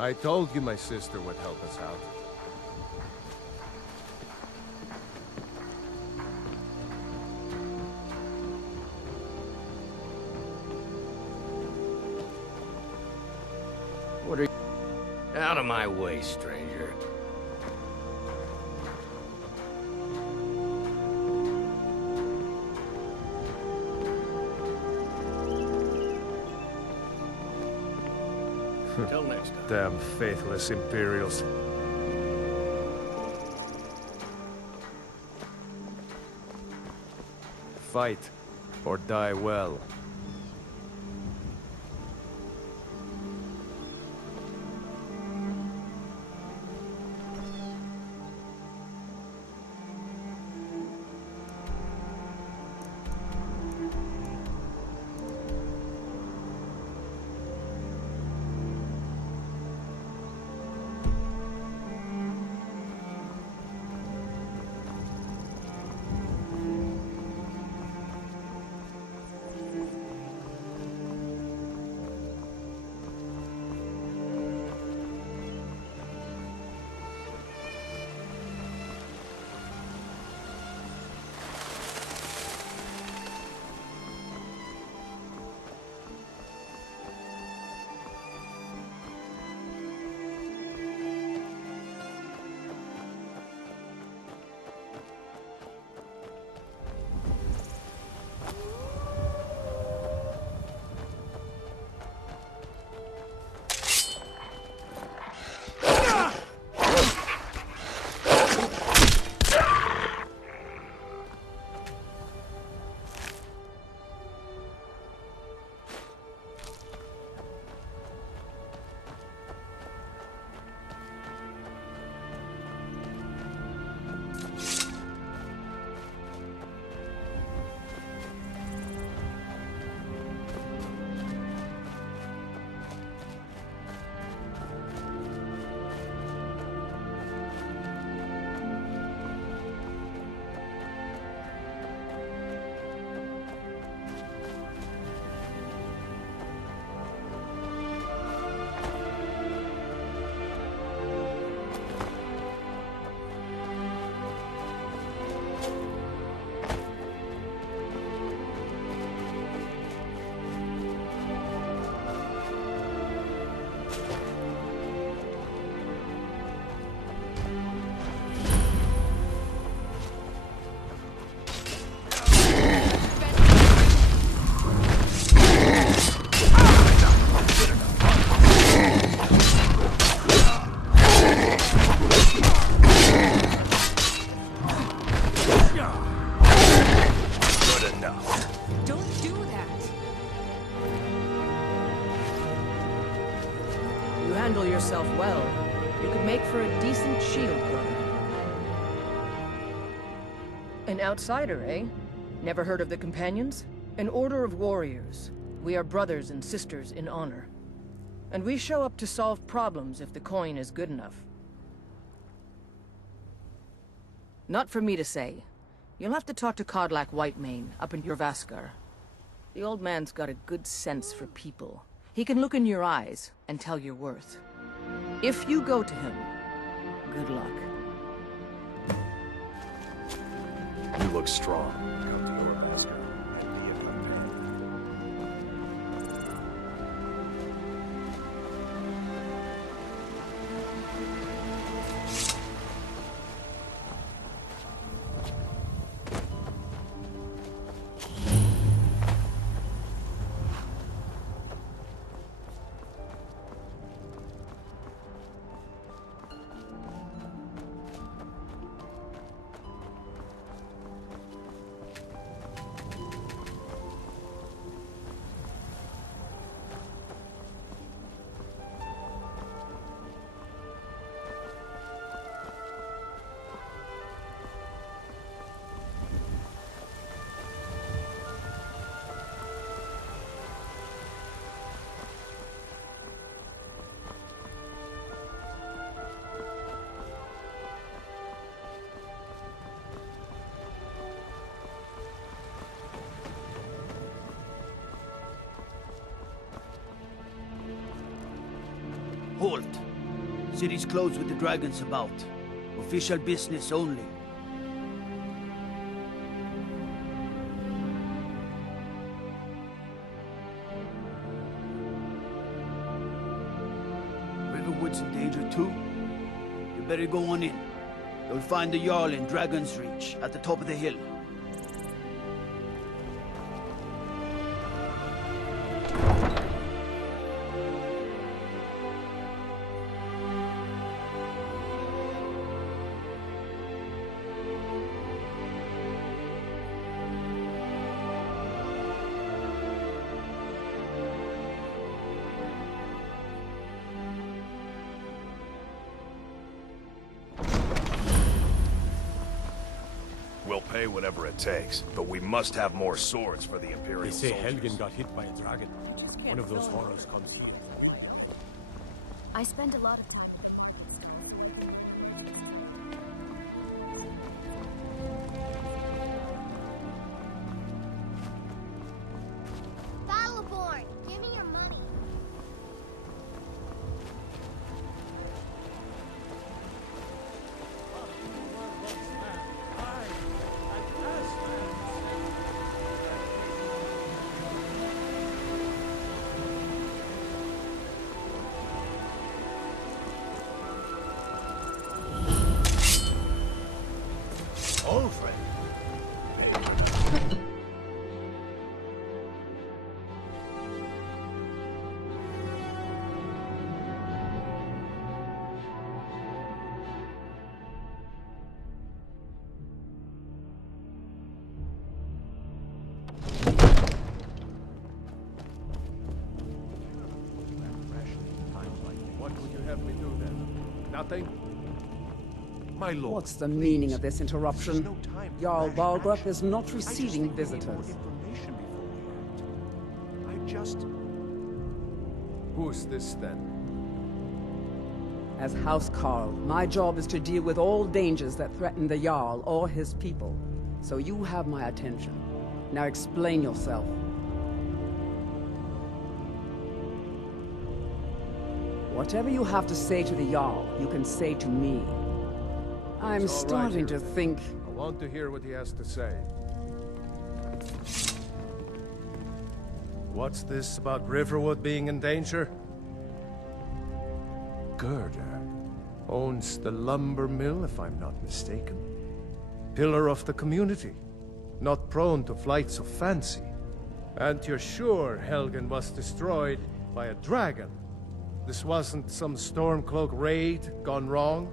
I told you my sister would help us out. What are you... Out of my way, stranger. Till next time. Damn faithless Imperials. Fight, or die well. You handle yourself well. You could make for a decent shield, brother. An outsider, eh? Never heard of the Companions? An order of warriors. We are brothers and sisters in honor. And we show up to solve problems if the coin is good enough. Not for me to say. You'll have to talk to Kodlak Whitemane up in Jorvaskar. The old man's got a good sense for people. He can look in your eyes and tell your worth. If you go to him, good luck. You look strong, Count Jorvaskar. Envy of my pain. Halt! City's closed with the dragons about. Official business only. Riverwood's in danger too. You better go on in. You'll find the Jarl in Dragon's Reach, at the top of the hill. We'll pay whatever it takes, but we must have more swords for the Imperial They say soldiers. Helgen got hit by a dragon. One of those horrors comes here. I spend a lot of time. Battleborn, give me your money. Old friend. What would you have me do then? Nothing? My lord, What's the meaning of this interruption? no time for Jarl rash Balgruuf action. is not I just receiving think we need more visitors. information before we act. I just... Who's this then? As House Carl, my job is to deal with all dangers that threaten the Jarl or his people. So you have my attention. Now explain yourself. Whatever you have to say to the Jarl, you can say to me. I'm It's all right, starting to Irileth. think... I want to hear what he has to say. What's this about Riverwood being in danger? Gerda owns the lumber mill, if I'm not mistaken. Pillar of the community, not prone to flights of fancy. And you're sure Helgen was destroyed by a dragon? This wasn't some Stormcloak raid gone wrong?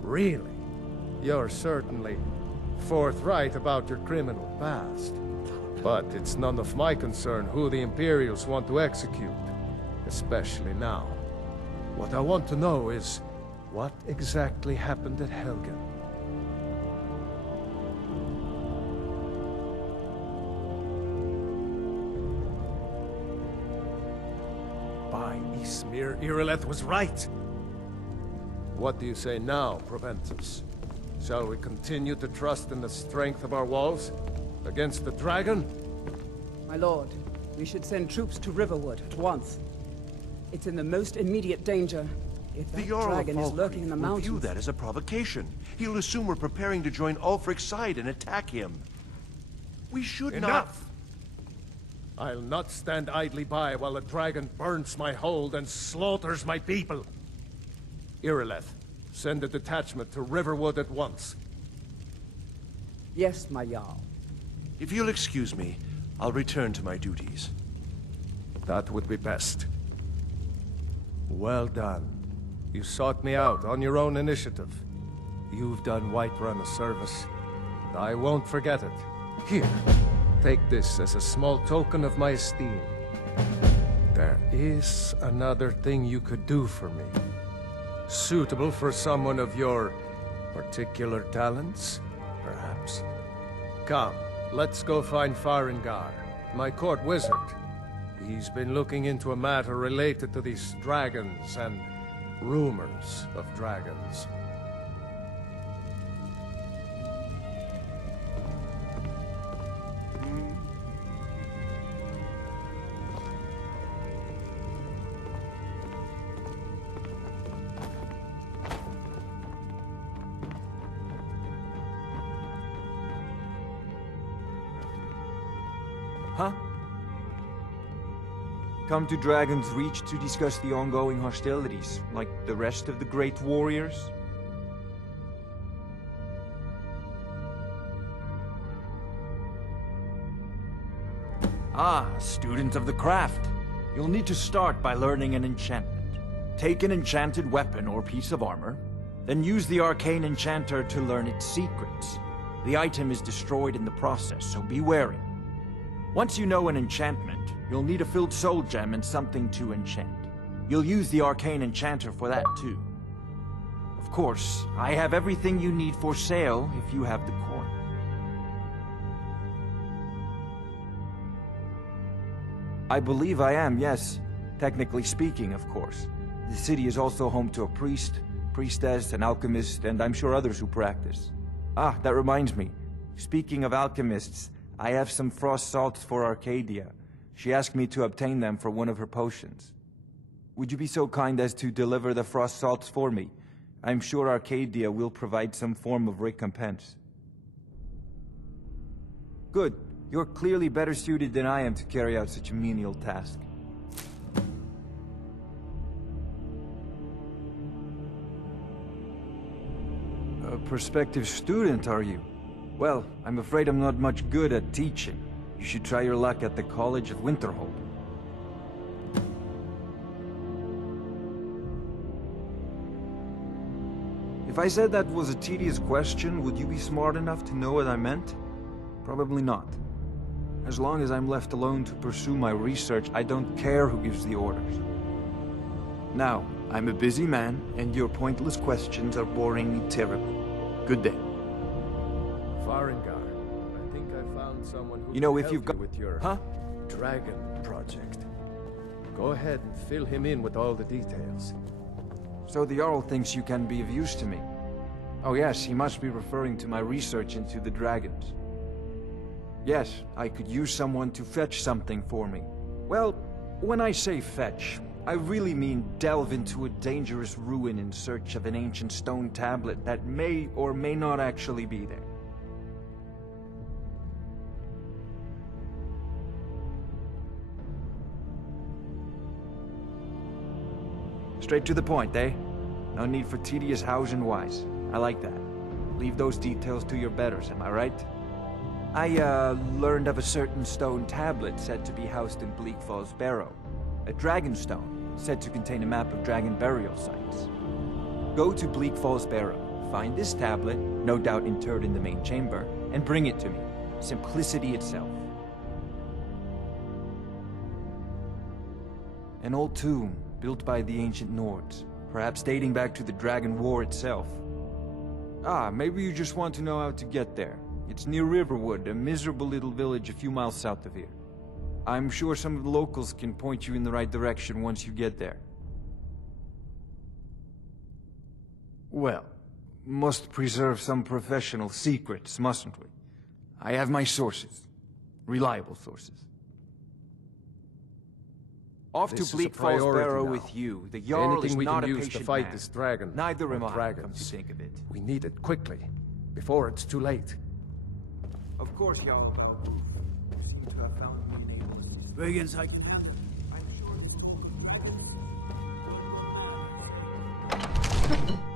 Really? You're certainly forthright about your criminal past. But it's none of my concern who the Imperials want to execute, especially now. What I want to know is, what exactly happened at Helgen? By Ysmir, Irileth was right! What do you say now, Proventus? Shall we continue to trust in the strength of our walls? Against the dragon? My lord, we should send troops to Riverwood at once. It's in the most immediate danger. If The that Jarl of dragon is lurking in the Falkreath will view mountains... that as a provocation. He'll assume we're preparing to join Ulfric's side and attack him. We should not... Enough! I'll not stand idly by while the dragon burns my hold and slaughters my people. Irileth, send a detachment to Riverwood at once. Yes, my Jarl. If you'll excuse me, I'll return to my duties. That would be best. Well done. You sought me out on your own initiative. You've done Whiterun a service, and I won't forget it. Here, take this as a small token of my esteem. There is another thing you could do for me. Suitable for someone of your particular talents, perhaps. Come, let's go find Farengar, my court wizard. He's been looking into a matter related to these dragons and rumors of dragons. Huh? Come to Dragon's Reach to discuss the ongoing hostilities, like the rest of the great warriors? Ah, student of the craft. You'll need to start by learning an enchantment. Take an enchanted weapon or piece of armor, then use the arcane enchanter to learn its secrets. The item is destroyed in the process, so be wary. Once you know an enchantment, you'll need a filled soul gem and something to enchant. You'll use the arcane enchanter for that too. Of course, I have everything you need for sale if you have the coin. I believe I am, yes. Technically speaking, of course. The city is also home to a priest, priestess, an alchemist, and I'm sure others who practice. Ah, that reminds me. Speaking of alchemists, I have some frost salts for Arcadia. She asked me to obtain them for one of her potions. Would you be so kind as to deliver the frost salts for me? I'm sure Arcadia will provide some form of recompense. Good. You're clearly better suited than I am to carry out such a menial task. A prospective student, are you? Well, I'm afraid I'm not much good at teaching. You should try your luck at the College of Winterhold. If I said that was a tedious question, would you be smart enough to know what I meant? Probably not. As long as I'm left alone to pursue my research, I don't care who gives the orders. Now, I'm a busy man, and your pointless questions are boring me terribly. Good day. Farengar, I think I found someone who You know, can if help you've got... you with your Huh? dragon project. Go ahead and fill him in with all the details. So the Jarl thinks you can be of use to me. Oh yes, he must be referring to my research into the dragons. Yes, I could use someone to fetch something for me. Well, when I say fetch, I really mean delve into a dangerous ruin in search of an ancient stone tablet that may or may not actually be there. Straight to the point, eh? No need for tedious hows and whys. I like that. Leave those details to your betters, am I right? I, learned of a certain stone tablet said to be housed in Bleak Falls Barrow. A dragon stone, said to contain a map of dragon burial sites. Go to Bleak Falls Barrow, find this tablet, no doubt interred in the main chamber, and bring it to me. Simplicity itself. An old tomb, built by the ancient Nords, perhaps dating back to the Dragon War itself. Ah, maybe you just want to know how to get there. It's near Riverwood, a miserable little village a few miles south of here. I'm sure some of the locals can point you in the right direction once you get there. Well, must preserve some professional secrets, mustn't we? I have my sources. Reliable sources. Off to Bleak Falls Barrow with you. The Jarl is not a patient man. Anything we can use to fight this dragon. Neither am I, come to think of it. We need it quickly, before it's too late. Of course, Jarl. You seem to have found me an able assistant. Brigands, I can handle it. I'm sure you told the dragon.